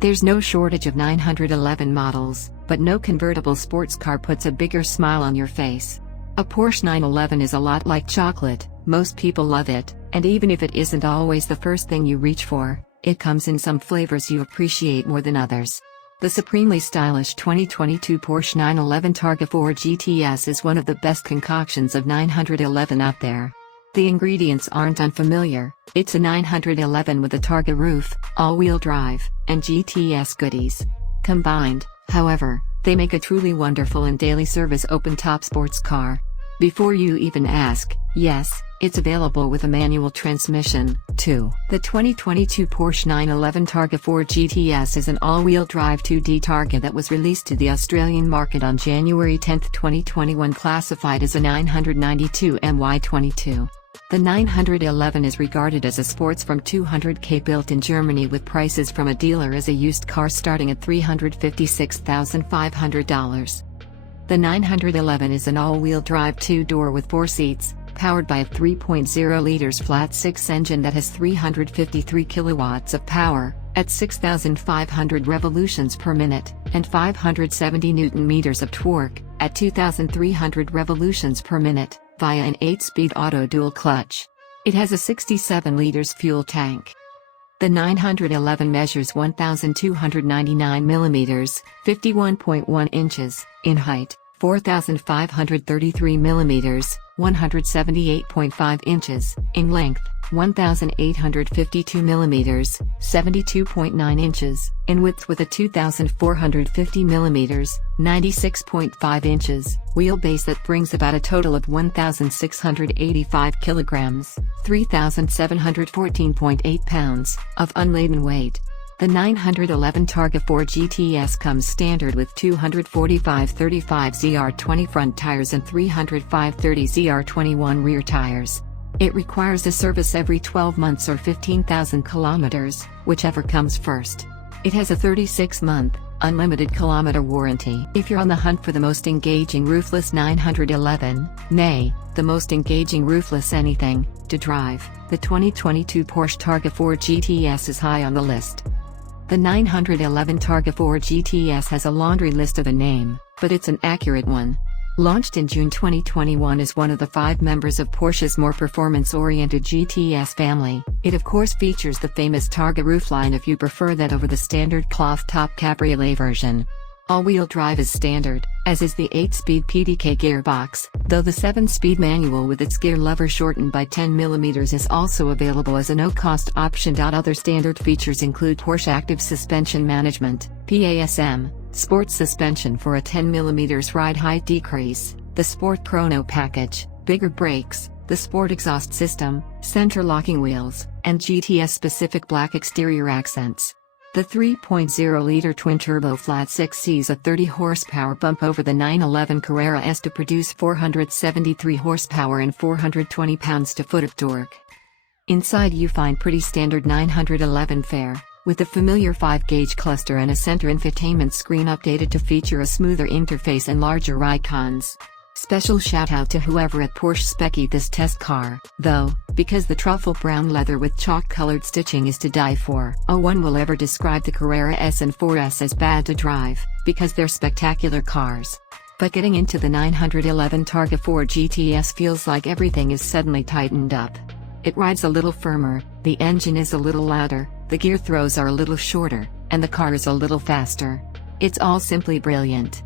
There's no shortage of 911 models, but no convertible sports car puts a bigger smile on your face. A Porsche 911 is a lot like chocolate, most people love it, and even if it isn't always the first thing you reach for, it comes in some flavors you appreciate more than others. The supremely stylish 2022 Porsche 911 Targa 4 GTS is one of the best concoctions of 911 out there. The ingredients aren't unfamiliar. It's a 911 with a Targa roof, all-wheel drive, and GTS goodies. Combined, however, they make a truly wonderful and daily service open-top sports car. Before you even ask, yes, it's available with a manual transmission, too. The 2022 Porsche 911 Targa 4 GTS is an all-wheel drive 2D Targa that was released to the Australian market on January 10, 2021, classified as a 992 MY22. The 911 is regarded as a sports from 200k, built in Germany with prices from a dealer as a used car starting at $356,500. The 911 is an all-wheel drive 2-door with 4 seats, powered by a 3.0 liters flat-6 engine that has 353 kilowatts of power, at 6,500 revolutions per minute, and 570 Newton-meters of torque, at 2,300 revolutions per minute, via an 8-speed auto dual clutch. It has a 67 liters fuel tank. The 911 measures 1,299 millimeters, 51.1 inches, in height, 4,533 millimeters, 178.5 inches, in length, 1,852 millimeters, 72.9 inches, in width, with a 2,450 millimeters, 96.5 inches, wheelbase that brings about a total of 1,685 kilograms, 3,714.8 pounds, of unladen weight. The 911 Targa 4 GTS comes standard with 245/35 ZR20 front tires and 305/30 ZR21 rear tires. It requires a service every 12 months or 15,000 kilometers, whichever comes first. It has a 36-month, unlimited kilometer warranty. If you're on the hunt for the most engaging roofless 911, nay, the most engaging roofless anything, to drive, the 2022 Porsche Targa 4 GTS is high on the list. The 911 Targa 4 GTS has a laundry list of a name, but it's an accurate one. Launched in June 2021 as one of the 5 members of Porsche's more performance-oriented GTS family, it of course features the famous Targa roofline if you prefer that over the standard cloth-top cabriolet version. All-wheel drive is standard, as is the 8-speed PDK gearbox, though the 7-speed manual with its gear lever shortened by 10mm is also available as a no-cost option. Other standard features include Porsche Active Suspension Management, PASM, Sport Suspension for a 10mm ride height decrease, the Sport Chrono package, bigger brakes, the Sport exhaust system, center locking wheels, and GTS-specific black exterior accents. The 3.0-liter twin-turbo flat-6 sees a 30-horsepower bump over the 911 Carrera S to produce 473 horsepower and 420 pounds-to-foot of torque. Inside you find pretty standard 911 fare, with the familiar 5-gauge cluster and a center infotainment screen updated to feature a smoother interface and larger icons. Special shout-out to whoever at Porsche spec'd this test car, though, because the truffle brown leather with chalk-colored stitching is to die for. No one will ever describe the Carrera S and 4S as bad to drive, because they're spectacular cars. But getting into the 911 Targa 4 GTS feels like everything is suddenly tightened up. It rides a little firmer, the engine is a little louder, the gear throws are a little shorter, and the car is a little faster. It's all simply brilliant.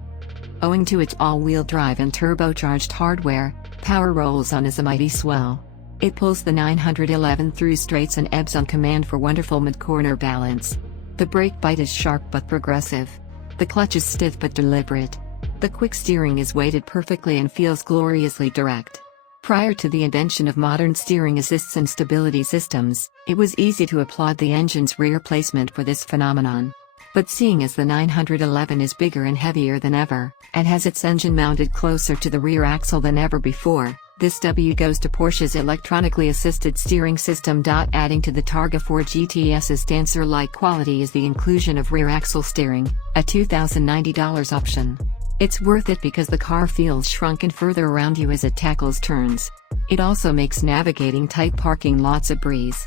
Owing to its all-wheel drive and turbocharged hardware, power rolls on as a mighty swell. It pulls the 911 through straights and ebbs on command for wonderful mid-corner balance. The brake bite is sharp but progressive. The clutch is stiff but deliberate. The quick steering is weighted perfectly and feels gloriously direct. Prior to the invention of modern steering assists and stability systems, it was easy to applaud the engine's rear placement for this phenomenon. But seeing as the 911 is bigger and heavier than ever, and has its engine mounted closer to the rear axle than ever before, this W goes to Porsche's electronically assisted steering system. Adding to the Targa 4 GTS's dancer-like quality is the inclusion of rear axle steering, a $2,090 option. It's worth it because the car feels shrunken further around you as it tackles turns. It also makes navigating tight parking lots a breeze.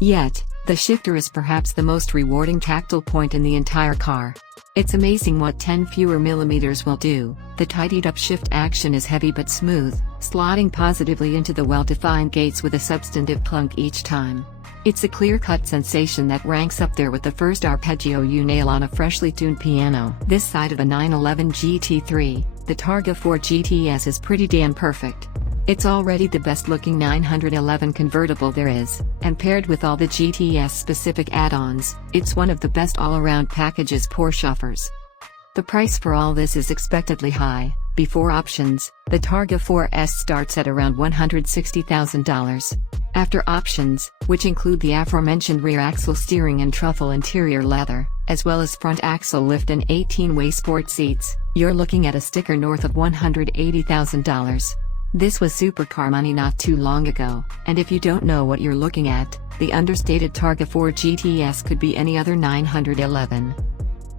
Yet, The shifter is perhaps the most rewarding tactile point in the entire car. It's amazing what 10 fewer millimeters will do. The tidied-up shift action is heavy but smooth, slotting positively into the well-defined gates with a substantive clunk each time. It's a clear-cut sensation that ranks up there with the first arpeggio you nail on a freshly tuned piano. This side of a 911 GT3, the Targa 4 GTS is pretty damn perfect. It's already the best-looking 911 convertible there is, and paired with all the GTS-specific add-ons, it's one of the best all-around packages Porsche offers. The price for all this is expectedly high. Before options, the Targa 4S starts at around $160,000. After options, which include the aforementioned rear axle steering and truffle interior leather, as well as front axle lift and 18-way sport seats, you're looking at a sticker north of $180,000. This was supercar money not too long ago, and if you don't know what you're looking at, the understated Targa 4 GTS could be any other 911.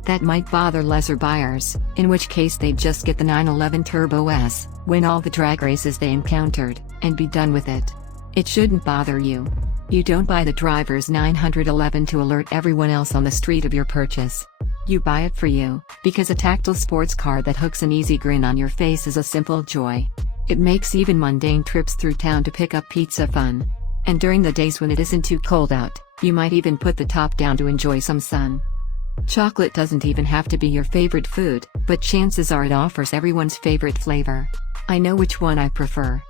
That might bother lesser buyers, in which case they'd just get the 911 Turbo S, win all the drag races they encountered, and be done with it. It shouldn't bother you. You don't buy the driver's 911 to alert everyone else on the street of your purchase. You buy it for you, because a tactile sports car that hooks an easy grin on your face is a simple joy. It makes even mundane trips through town to pick up pizza fun. And during the days when it isn't too cold out, you might even put the top down to enjoy some sun. Chocolate doesn't even have to be your favorite food, but chances are it offers everyone's favorite flavor. I know which one I prefer.